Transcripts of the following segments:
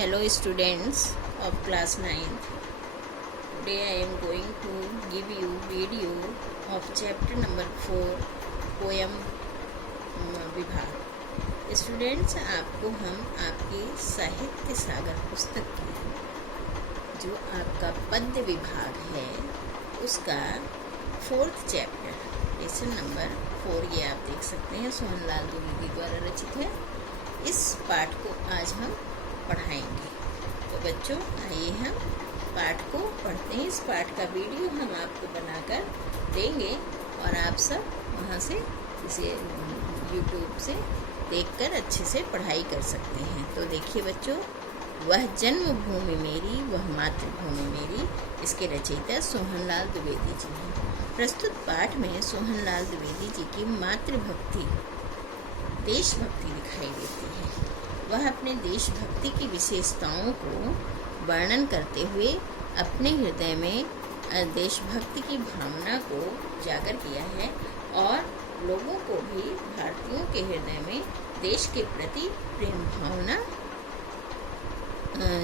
Hello students of class 9th. Today I am going to give you video of chapter number 4 poem विभाग। Students, आपको हम आपके साहित्य सागर पुस्तक की जो आपका पद्य विभाग है उसका 4th चैप्टर लेसन नंबर 4 ये आप देख सकते हैं सोहनलाल द्विवेदी द्वारा रचित है। इस पाठ को आज हम पढ़ाएंगे। तो बच्चों आइए हम पाठ को पढ़ते हैं। इस पाठ का वीडियो हम आपको बनाकर देंगे और आप सब वहाँ से इसे YouTube से देखकर अच्छे से पढ़ाई कर सकते हैं। तो देखिए बच्चों, वह जन्मभूमि मेरी वह मातृभूमि मेरी, इसके रचयिता सोहनलाल द्विवेदी जी हैं। प्रस्तुत पाठ में सोहनलाल द्विवेदी जी की मातृभक्ति देशभक्ति दिखाई देती है। वह अपने देशभक्ति की विशेषताओं को वर्णन करते हुए अपने हृदय में देशभक्ति की भावना को जागर किया है और लोगों को भी भारतीयों के हृदय में देश के प्रति प्रेम भावना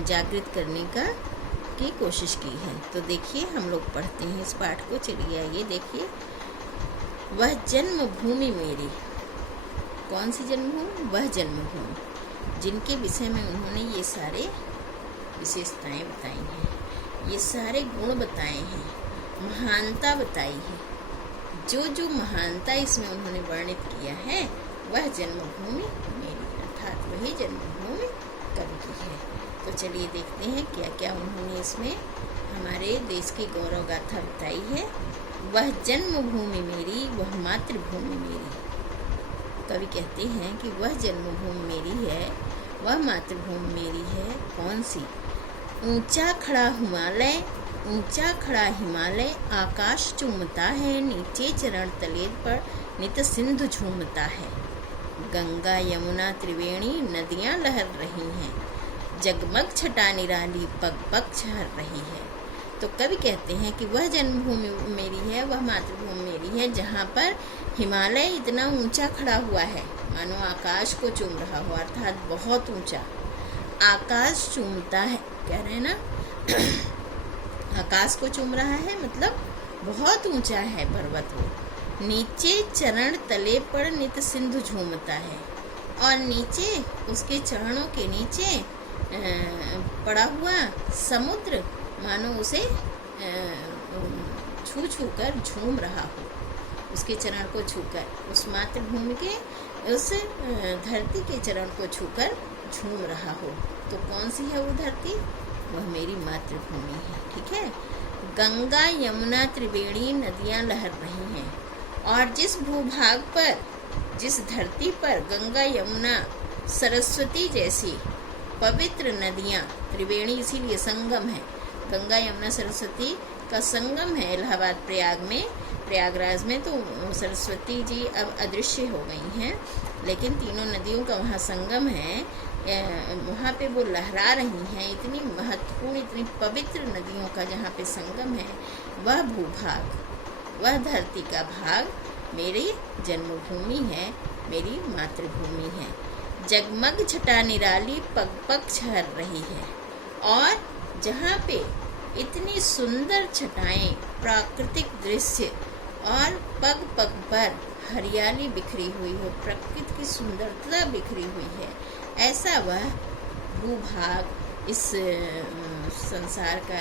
जागृत करने की कोशिश की है। तो देखिए हम लोग पढ़ते हैं इस पाठ को। चलिए आइए देखिए। वह जन्मभूमि मेरी, कौन सी जन्मभूमि? वह जन्मभूमि जिनके विषय में उन्होंने ये सारे विशेषताएं बताई हैं, ये सारे गुण बताए हैं, महानता बताई है। जो महानता इसमें उन्होंने वर्णित किया है वह जन्मभूमि मेरी, अर्थात वही जन्मभूमि कवि की है। तो चलिए देखते हैं क्या क्या उन्होंने इसमें हमारे देश की गौरव गाथा बताई है। वह जन्मभूमि मेरी वह मातृभूमि मेरी। कवि कहते हैं कि वह जन्मभूमि मेरी है वह मातृभूमि मेरी है। कौन सी? ऊंचा खड़ा हिमालय आकाश चूमता है, नीचे चरण तले पर नित सिंधु झूमता है। गंगा यमुना त्रिवेणी नदियां लहर रही हैं, जगमग छटा निराली पग पग छहर रही है। तो कवि कहते हैं कि वह जन्मभूमि मेरी है वह मातृभूमि मेरी है जहाँ पर हिमालय इतना ऊंचा खड़ा हुआ है मानो आकाश को चूम रहा हो, अर्थात बहुत ऊंचा आकाश चूमता है। कह रहे हैं ना आकाश को चूम रहा है, मतलब बहुत ऊंचा है पर्वत वो। नीचे चरण तले पर नित सिंधु झूमता है और नीचे उसके चरणों के नीचे पड़ा हुआ समुद्र मानो उसे छू छू कर झूम रहा हो, उसके चरण को छूकर, उस मातृभूमि के उस धरती के चरण को छूकर झूम रहा हो। तो कौन सी है वो धरती? वह मेरी मातृभूमि है। ठीक है। गंगा यमुना त्रिवेणी नदियां लहर रही हैं और जिस भूभाग पर, जिस धरती पर गंगा यमुना सरस्वती जैसी पवित्र नदियां, त्रिवेणी इसीलिए संगम है, गंगा यमुना सरस्वती का संगम है इलाहाबाद प्रयागराज में। तो सरस्वती जी अब अदृश्य हो गई हैं, लेकिन तीनों नदियों का वहाँ संगम है, वहाँ पे वो लहरा रही हैं। इतनी महत्वपूर्ण, इतनी पवित्र नदियों का जहाँ पे संगम है, वह भूभाग, वह धरती का भाग मेरी जन्मभूमि है, मेरी मातृभूमि है। जगमग छटा निराली पग पग छहर रही है, और जहाँ पे इतनी सुंदर छटाएं, प्राकृतिक दृश्य और पग पग पर हरियाली बिखरी हुई हो, प्रकृति की सुंदरता बिखरी हुई है, ऐसा वह भूभाग, इस संसार का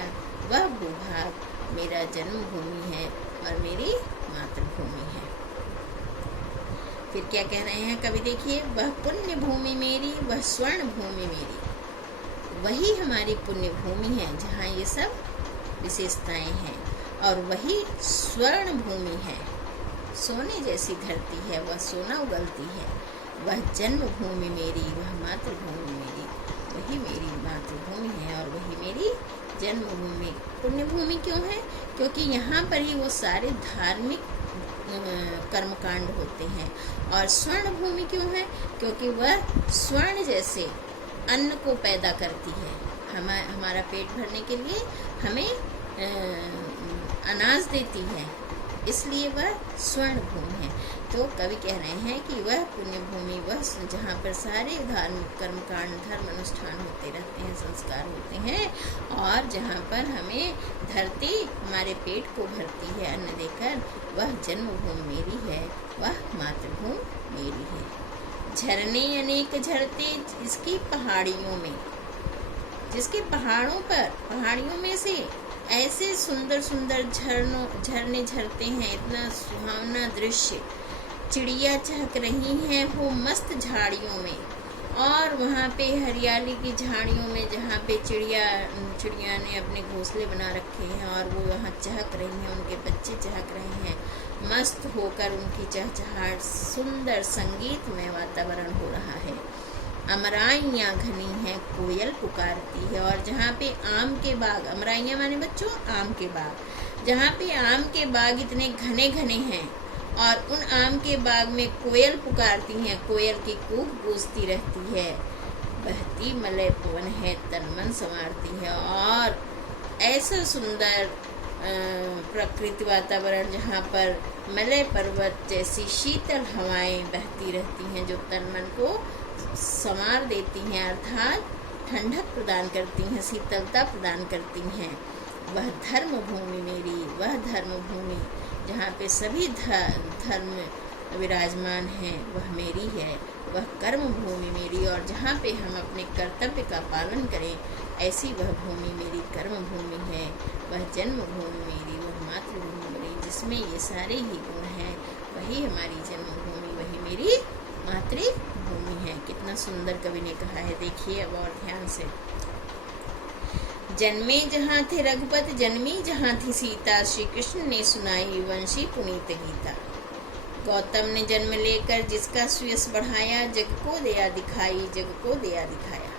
वह भूभाग मेरा जन्मभूमि है और मेरी मातृभूमि है। फिर क्या कह रहे हैं कवि? देखिए, वह पुण्य भूमि मेरी वह स्वर्ण भूमि मेरी। वही हमारी पुण्य भूमि है जहाँ ये सब विशेषताएं हैं, और वही स्वर्ण भूमि है, सोने जैसी धरती है, वह सोना उगलती है। वह जन्मभूमि मेरी वह मातृभूमि मेरी, वही मेरी मातृभूमि है और वही मेरी जन्मभूमि। पुण्य भूमि क्यों है? क्योंकि यहाँ पर ही वो सारे धार्मिक कर्मकांड होते हैं। और स्वर्ण भूमि क्यों है? क्योंकि वह स्वर्ण जैसे अन्न को पैदा करती है। हमारा पेट भरने के लिए हमें अनाज देती है, इसलिए वह स्वर्ण भूमि है। तो कवि कह रहे हैं कि वह पुण्य भूमि, वह जहाँ पर सारे धार्मिक कर्मकांड, धर्म अनुष्ठान होते रहते हैं, संस्कार होते हैं, और जहाँ पर हमें धरती हमारे पेट को भरती है अन्न देकर, वह जन्मभूमि मेरी है, वह मातृभूमि मेरी है। झरने अनेक झरते इसकी पहाड़ियों में, जिसके पहाड़ियों में से ऐसे सुंदर सुंदर झरने झरते हैं, इतना सुहावना दृश्य। चिड़िया चहक रही हैं वो मस्त झाड़ियों में, और वहाँ पे हरियाली की झाड़ियों में जहाँ पे चिड़िया ने अपने घोंसले बना रखे हैं और वो वहाँ चहक रही हैं, उनके बच्चे चहक रहे हैं, मस्त होकर उनकी चहचहाट, सुंदर संगीतमय वातावरण हो रहा है। अमराइयाँ घनी हैं, कोयल पुकारती है, और जहाँ पे आम के बाग, अमराइयाँ माने बच्चों आम के बाग, जहाँ पे आम के बाग इतने घने घने हैं और उन आम के बाग में कोयल पुकारती हैं, कोयल की कूक गूंजती रहती है। बहती मलय पवन है, तन मन संवारती है, और ऐसा सुंदर प्रकृति वातावरण जहाँ पर मलय पर्वत जैसी शीतल हवाएं बहती रहती हैं जो तन मन को संवार देती हैं, अर्थात ठंडक प्रदान करती हैं, शीतलता प्रदान करती हैं। वह धर्म भूमि मेरी, वह धर्म भूमि जहाँ पे सभी धर्म विराजमान हैं, वह मेरी है। वह कर्म भूमि मेरी, और जहाँ पे हम अपने कर्तव्य का पालन करें, ऐसी वह भूमि मेरी कर्म भूमि है। वह जन्म भूमि मेरी, वह मातृभूमि मेरी, जिसमें ये सारे ही गुण हैं, वही हमारी जन्मभूमि, वही मेरी मातृभूमि है। कितना सुंदर कवि ने कहा है, देखिए अब और ध्यान से। जन्मे जहाँ थे रघुपति, जन्मी जहाँ थी सीता, श्री कृष्ण ने सुनाई वंशी पुनीत गीता। गौतम ने जन्म लेकर जिसका सुयश बढ़ाया, जग को दया दिखाई, जग को दया दिखाया।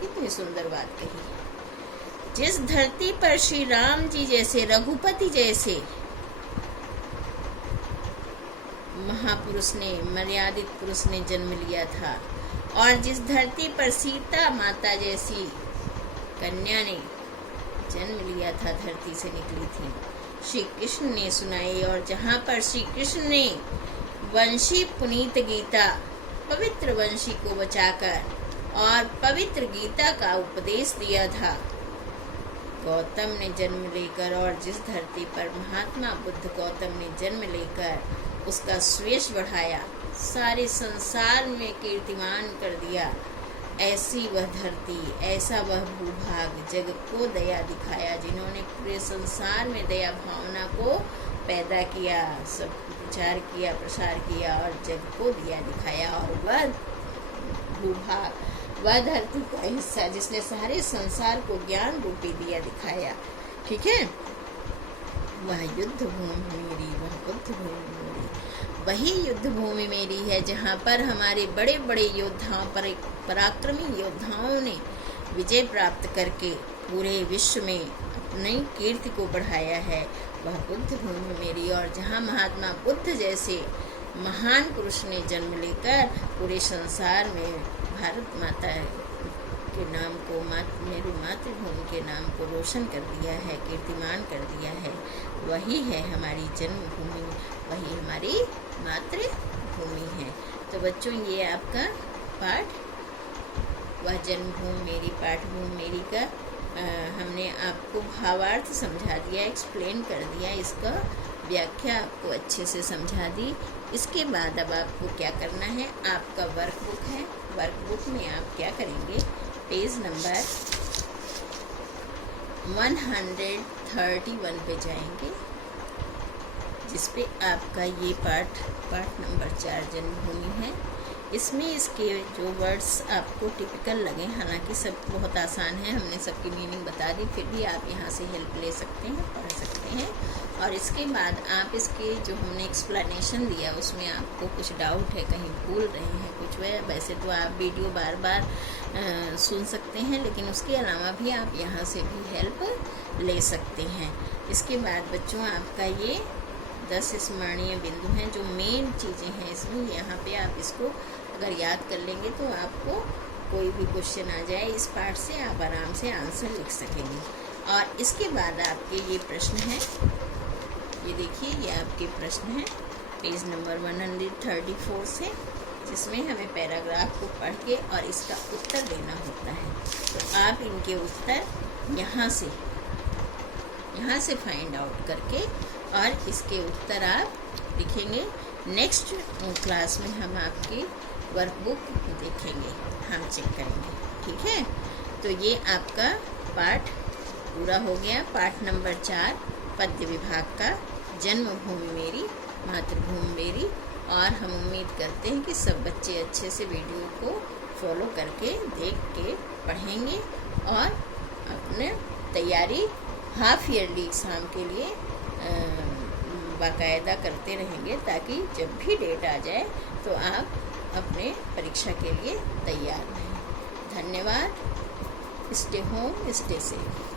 कितनी सुंदर बात कही। जिस धरती पर श्री राम जी जैसे, रघुपति जैसे महापुरुष ने, मर्यादित पुरुष ने जन्म लिया था, और जिस धरती पर सीता माता जैसी कन्या ने जन्म लिया था, धरती से निकली थी, श्री कृष्ण ने सुनाई, और जहाँ पर श्री कृष्ण ने वंशी पुनीत गीता, पवित्र वंशी को बचाकर और पवित्र गीता का उपदेश दिया था, गौतम ने जन्म लेकर, और जिस धरती पर महात्मा बुद्ध गौतम ने जन्म लेकर उसका सुयश बढ़ाया, सारे संसार में कीर्तिमान कर दिया, ऐसी वह धरती, ऐसा वह भूभाग, जग को दया दिखाया, जिन्होंने पूरे संसार में दया भावना को पैदा किया, सब प्रचार किया, प्रसार किया, और जग को दिया दिखाया। और वह भूभाग, वह धरती का हिस्सा जिसने सारे संसार को ज्ञान रूपी दिया दिखाया, ठीक है, वह युद्ध भूमि मेरी, वह बुद्ध भूमि मेरी, वही युद्ध भूमि मेरी है जहाँ पर हमारे बड़े बड़े योद्धाओं पर, पराक्रमी योद्धाओं ने विजय प्राप्त करके पूरे विश्व में अपनी कीर्ति को बढ़ाया है। वह बुद्ध भूमि मेरी, और जहाँ महात्मा बुद्ध जैसे महान पुरुष ने जन्म लेकर पूरे संसार में भारत माता के नाम को, मेरी मातृभूमि के नाम को रोशन कर दिया है, कीर्तिमान कर दिया है, वही है हमारी जन्मभूमि, वही हमारी मातृभूमि है। तो बच्चों, ये आपका पाठ, वह जन्मभूमि मेरी, पाठभूमि मेरी का हमने आपको भावार्थ समझा दिया, एक्सप्लेन कर दिया, इसका व्याख्या आपको अच्छे से समझा दी। इसके बाद अब आपको क्या करना है, आपका वर्कबुक है, वर्कबुक में आप क्या करेंगे, पेज नंबर 131 पे जाएंगे, जिस पे आपका ये पाठ नंबर 4 जन्मभूमि है। इसमें इसके जो वर्ड्स आपको टिपिकल लगे, हालांकि सब बहुत आसान है, हमने सबकी मीनिंग बता दी, फिर भी आप यहाँ से हेल्प ले सकते हैं, पढ़ सकते हैं। और इसके बाद आप इसके जो हमने एक्सप्लेनेशन दिया उसमें आपको कुछ डाउट है, कहीं भूल रहे हैं कुछ, वैसे तो आप वीडियो बार बार सुन सकते हैं, लेकिन उसके अलावा भी आप यहाँ से भी हेल्प ले सकते हैं। इसके बाद बच्चों, आपका ये 10 स्मरणीय बिंदु हैं जो मेन चीज़ें हैं इसमें, यहाँ पे आप इसको अगर याद कर लेंगे तो आपको कोई भी क्वेश्चन आ जाए इस पार्ट से आप आराम से आंसर लिख सकेंगे। और इसके बाद आपके ये प्रश्न हैं, ये देखिए, ये आपके प्रश्न है पेज नंबर 134 से, जिसमें हमें पैराग्राफ को पढ़ के और इसका उत्तर देना होता है। तो आप इनके उत्तर यहाँ से फाइंड आउट करके और इसके उत्तर आप लिखेंगे। नेक्स्ट क्लास में हम आपकी वर्कबुक देखेंगे, हम चेक करेंगे, ठीक है। तो ये आपका पाठ पूरा हो गया, पाठ नंबर 4 पद्य विभाग का, जन्मभूमि मेरी मातृभूमि मेरी। और हम उम्मीद करते हैं कि सब बच्चे अच्छे से वीडियो को फॉलो करके देख के पढ़ेंगे और अपने तैयारी हाफ ईयरली एग्ज़ाम के लिए बाकायदा करते रहेंगे, ताकि जब भी डेट आ जाए तो आप अपने परीक्षा के लिए तैयार रहें। धन्यवाद। Stay home, stay safe.